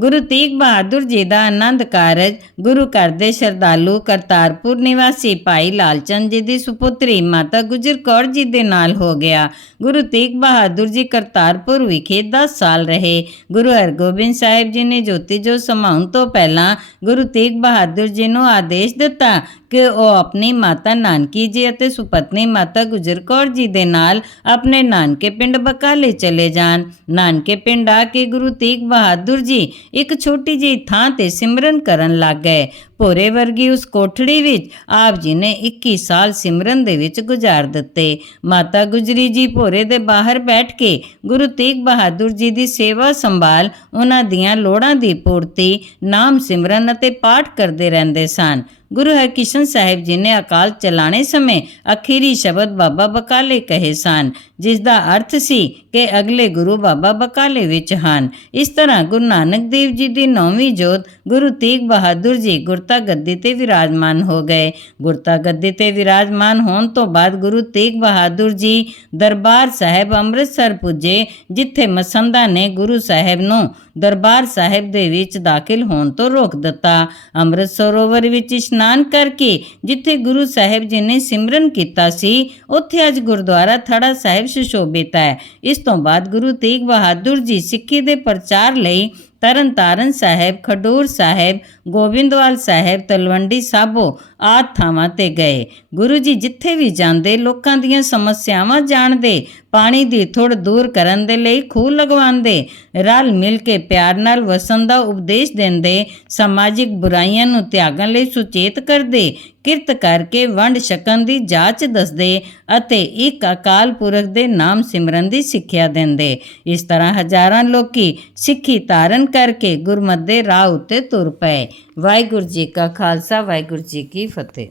ਗੁਰੂ ਤੇਗ ਬਹਾਦਰ ਜੀ ਦਾ ਆਨੰਦ ਕਾਰਜ, ਗੁਰੂ ਘਰ ਦੇ ਸ਼ਰਧਾਲੂ ਕਰਤਾਰਪੁਰ ਨਿਵਾਸੀ ਭਾਈ ਲਾਲਚੰਦ ਜੀ ਦੀ ਸੁਪੁੱਤਰੀ ਮਾਤਾ ਗੁਜਰ ਕੌਰ ਜੀ ਦੇ ਨਾਲ ਹੋ ਗਿਆ। ਗੁਰੂ ਤੇਗ ਬਹਾਦਰ ਜੀ ਕਰਤਾਰਪੁਰ ਵਿਖੇ 10 ਸਾਲ ਰਹੇ। ਗੁਰੂ ਹਰਗੋਬਿੰਦ ਸਾਹਿਬ ਜੀ ਨੇ ਜੋਤੀ ਜੋ ਸਮਾਉਣ ਤੋਂ ਪਹਿਲਾਂ ਗੁਰੂ ਤੇਗ ਬਹਾਦਰ ਜੀ ਨੂੰ ਆਦੇਸ਼ ਦਿੱਤਾ ਕਿ ਉਹ ਆਪਣੀ ਮਾਤਾ ਨਾਨਕੀ ਜੀ ਅਤੇ ਸੁਪਤਨੀ ਮਾਤਾ ਗੁਜਰ ਕੌਰ ਜੀ ਦੇ ਨਾਲ ਆਪਣੇ ਨਾਨਕੇ ਪਿੰਡ ਬਕਾਲੇ ਚਲੇ ਜਾਣ। ਨਾਨਕੇ ਪਿੰਡ ਆ ਕੇ ਗੁਰੂ ਤੇਗ ਬਹਾਦਰ ਜੀ ਇੱਕ ਛੋਟੀ ਜਿਹੀ ਥਾਂ ਤੇ ਸਿਮਰਨ ਕਰਨ ਲੱਗ ਗਏ। ਭੋਰੇ ਵਰਗੀ ਉਸ ਕੋਠੜੀ ਵਿੱਚ ਆਪ ਜੀ ਨੇ 21 ਸਾਲ ਸਿਮਰਨ ਦੇ ਵਿੱਚ ਗੁਜ਼ਾਰ ਦਿੱਤੇ। ਮਾਤਾ ਗੁਜਰੀ ਜੀ ਭੋਰੇ ਦੇ ਬਾਹਰ ਬੈਠ ਕੇ ਗੁਰੂ ਤੇਗ ਬਹਾਦਰ ਜੀ ਦੀ ਸੇਵਾ ਸੰਭਾਲ ਉਹਨਾਂ ਦੀਆਂ ਲੋੜਾਂ ਦੀ ਪੂਰਤੀ, ਨਾਮ ਸਿਮਰਨ ਅਤੇ ਪਾਠ ਕਰਦੇ ਰਹਿੰਦੇ ਸਨ। ਗੁਰੂ ਹਰਕ੍ਰਿਸ਼ਨ ਸਾਹਿਬ ਜੀ ਨੇ ਅਕਾਲ ਚਲਾਣੇ ਸਮੇਂ ਅਖੀਰੀ ਸ਼ਬਦ ਬਾਬਾ ਬਕਾਲੇ ਕਹੇ ਸਨ ਜਿਸ ਦਾ ਅਰਥ ਸੀ ਕਿ ਅਗਲੇ ਗੁਰੂ ਬਾਬਾ ਬਕਾਲੇ ਵਿੱਚ ਹਨ। ਇਸ ਤਰ੍ਹਾਂ ਗੁਰੂ ਨਾਨਕ ਦੇਵ ਜੀ ਦੀ ਨੌਵੀਂ ਜੋਤ ਗੁਰੂ ਤੇਗ ਬਹਾਦਰ ਜੀ ਗੁਰਤਾ ਗੱਦੀ ਤੇ ਵਿਰਾਜਮਾਨ ਹੋ ਗਏ। ਗੁਰਤਾ ਗੱਦੀ ਤੇ ਵਿਰਾਜਮਾਨ ਹੋਣ ਤੋਂ ਬਾਅਦ ਗੁਰੂ ਤੇਗ ਬਹਾਦਰ ਜੀ ਦਰਬਾਰ ਸਾਹਿਬ ਅੰਮ੍ਰਿਤਸਰ ਪੁੱਜੇ, ਜਿੱਥੇ ਮਸੰਦਾ ਨੇ ਗੁਰੂ ਸਾਹਿਬ ਨੂੰ ਦਰਬਾਰ ਸਾਹਿਬ ਦੇ ਵਿੱਚ ਦਾਖਲ ਹੋਣ ਤੋਂ ਰੋਕ ਦਿੱਤਾ। ਅੰਮ੍ਰਿਤ ਸਰੋਵਰ ਵਿੱਚ ਇਸ਼ਨਾਨ ਇਸ਼ਨਾਨ ਕਰਕੇ ਜਿੱਥੇ ਗੁਰੂ ਸਾਹਿਬ ਜੀ ਨੇ ਸਿਮਰਨ ਕੀਤਾ ਸੀ, ਉੱਥੇ ਅੱਜ ਗੁਰਦੁਆਰਾ ਥੜਾ ਸਾਹਿਬ ਸੁਸ਼ੋਭਿਤ ਹੈ। ਇਸ ਤੋਂ ਬਾਅਦ ਗੁਰੂ ਤੇਗ ਬਹਾਦਰ ਜੀ ਸਿੱਖੀ ਦੇ ਪ੍ਰਚਾਰ ਲਈ ਤਰਨਤਾਰਨ ਸਾਹਿਬ, ਖਡੂਰ ਸਾਹਿਬ, ਗੋਬਿੰਦਵਾਲ ਸਾਹਿਬ, ਤਲਵੰਡੀ ਸਾਬੋ ਆਦਿ ਥਾਵਾਂ ਤੇ ਗਏ। ਗੁਰੂ ਜੀ ਜਿੱਥੇ ਵੀ ਜਾਂਦੇ, ਲੋਕਾਂ ਦੀਆਂ ਸਮੱਸਿਆਵਾਂ ਜਾਣਦੇ, ਪਾਣੀ ਦੀ ਥੋੜ ਦੂਰ ਕਰਨ ਦੇ ਲਈ ਖੂਹ ਲਗਵਾਉਂਦੇ, ਰਲ ਮਿਲ ਕੇ ਪਿਆਰ ਨਾਲ ਵਸਣ ਦਾ ਉਪਦੇਸ਼ ਦਿੰਦੇ, ਸਮਾਜਿਕ ਬੁਰਾਈਆਂ ਨੂੰ ਤਿਆਗਣ ਲਈ ਸੁਚੇਤ ਕਰਦੇ, ਕਿਰਤ ਕਰਕੇ ਵੰਡ ਛਕਣ ਦੀ ਜਾਂਚ ਦੱਸਦੇ ਅਤੇ ਇੱਕ ਅਕਾਲ ਪੁਰਖ ਦੇ ਨਾਮ ਸਿਮਰਨ ਦੀ ਸਿੱਖਿਆ ਦਿੰਦੇ। ਇਸ ਤਰ੍ਹਾਂ ਹਜ਼ਾਰਾਂ ਲੋਕੀ ਸਿੱਖੀ ਤਾਰਨ ਕਰਕੇ ਗੁਰਮਤਿ ਦੇ ਰਾਹ ਉੱਤੇ ਤੁਰ ਪਏ। ਵਾਹਿਗੁਰੂ ਜੀ ਕਾ ਖਾਲਸਾ, ਵਾਹਿਗੁਰੂ ਜੀ ਕੀ ਫਤਿਹ।